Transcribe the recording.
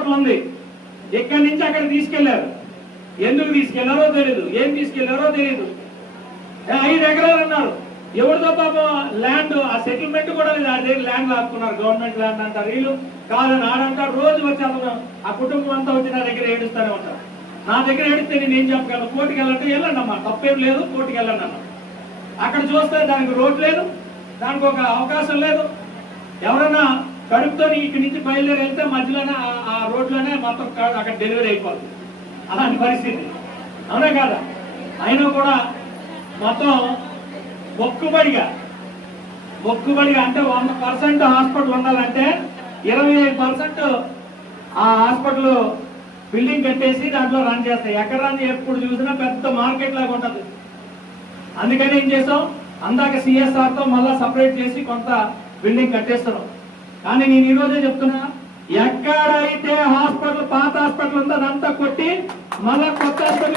Hospital ఉంది, ఇక్కడి నుంచి అక్కడ తీసుకెళ్లారు. ఎందుకు తీసుకెళ్లారో తెలియదు, ఏం తీసుకెళ్లారో తెలియదు. 5 ఎకరాలు అన్నారు. ఎవరితో పాపం ల్యాండ్, ఆ సెటిల్మెంట్ కూడా లేదు. అదే ల్యాండ్ లాక్కున్నారు, గవర్నమెంట్ ల్యాండ్ అంటారు. వీళ్ళు కాదని ఆడంటారు. రోజు వచ్చి అతను ఆ కుటుంబం అంతా వచ్చి నా దగ్గర ఏడుస్తూనే ఉంటారు. నా దగ్గర ఏడిస్తే నేను ఏం చెప్పగలను? కోర్టుకి వెళ్ళంటే వెళ్ళండి అమ్మా, తప్పేం లేదు, కోర్టుకి వెళ్ళండి అన్న. అక్కడ చూస్తే దానికి రోడ్ లేదు, దానికి ఒక అవకాశం లేదు. ఎవరన్నా కడుపుతో ఇక్కడి నుంచి బయలుదేరి వెళ్తే మధ్యలోనే ఆ రోడ్లోనే మొత్తం అక్కడ డెలివరీ అయిపోతుంది. అలాంటి పరిస్థితి, అవునా కాదా? అయినా కూడా మొత్తం మొక్కుబడిగా అంటే 100% హాస్పిటల్ ఉండాలంటే 25% ఆ హాస్పిటల్ బిల్డింగ్ కట్టేసి దాంట్లో రన్ చేస్తాయి. ఎక్కడ రన్ ఎప్పుడు చూసినా పెద్ద మార్కెట్ లాగా ఉంటుంది. అందుకని ఏం చేసాం, అందాక CSR తో మళ్ళా సపరేట్ చేసి కొంత బిల్డింగ్ కట్టేస్తున్నాం. కానీ నేను ఈరోజే చెప్తున్నా, ఎక్కడైతే హాస్పిటల్ పాత హాస్పిటల్ ఉందో అదంతా కొట్టి మళ్ళా కొత్త హాస్పిటల్